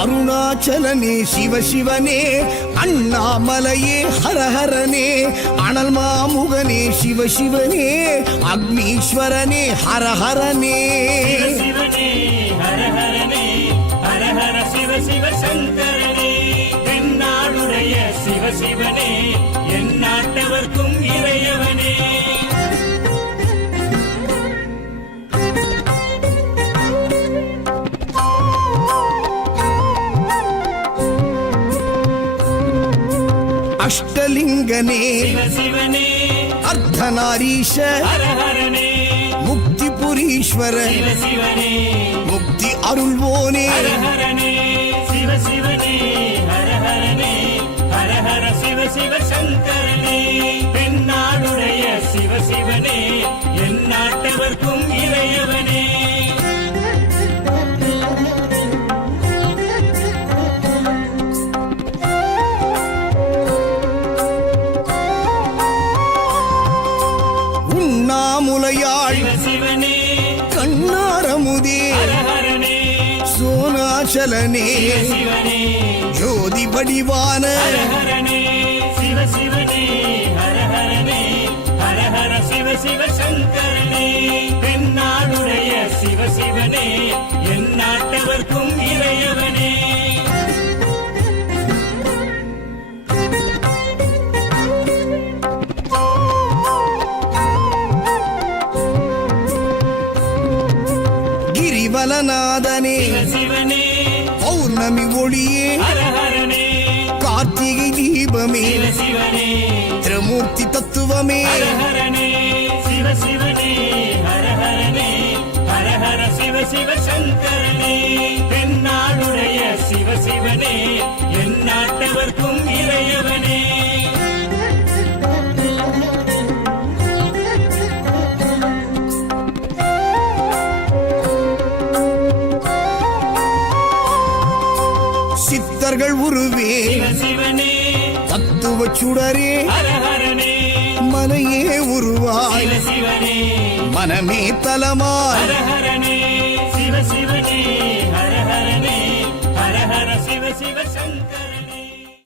அருணாச்சலனே சிவசிவனே, அண்ணாமலையே ஹரஹரனே, அனல் மாமுகனே சிவசிவனே, அக்னீஸ்வரனே ஹரஹரனே. சிவசிவனே ஹரஹரனே, ஹரஹர சிவ சிவ சங்கரனே, தென்னாடுடைய சிவசிவனே, என் நாட்டவர்க்கும் இறையவனே. அஷ்டலிங்கனே சிவசிவனே, அர்த்தநாரீஷ ஹரஹரனே, முக்திபுரீஸ்வர சிவசிவனே, முக்தி அருள்வோனே. ஹரஹரனே சிவசிவனே, ஹரஹரனே, ஹரஹர சிவ சிவ சங்கரனே, தென்னாடுடைய சிவசிவனே, என் நாட்டவர்க்கும் இறையவனே. உண்ணாமுலையாள் சிவசிவனே, கண்ணாரமுதே ஹரஹரனே, சோனாச்சலனே சிவசிவனே, ஜோதி வடிவான ஹரஹரனே சிவசிவனே, ஹரஹரனே, ஹரஹர சிவ சிவ சங்கரனே, தென்னாடுடைய சிவசிவனே, என் நாட்டவர்க்கும் இறையவனே. கிரிவலநாதனே சிவசிவனே, பௌர்ணமி ஒளியே ஹரஹரனே, கார்த்திகை தீபமே சிவசிவனே, திரமூர்த்தி தத்துவமே. ஹரஹரனே சிவசிவனே, ஹரஹரனே, ஹரஹர சிவ சிவ சங்கரனே, தென்னாடுடைய சிவசிவனே, என் நாட்டவர்க்கும் இறையவனே. சித்தர்கள் உருவே சிவசிவனே, தத்துவ சுடரே ஹரஹரனே, மனையே உருவாய் சிவசிவனே, மனமே தலமாய். ஹரஹரனே சிவசிவனே, ஹரஹரனே, ஹரஹர சிவ சிவ சங்கர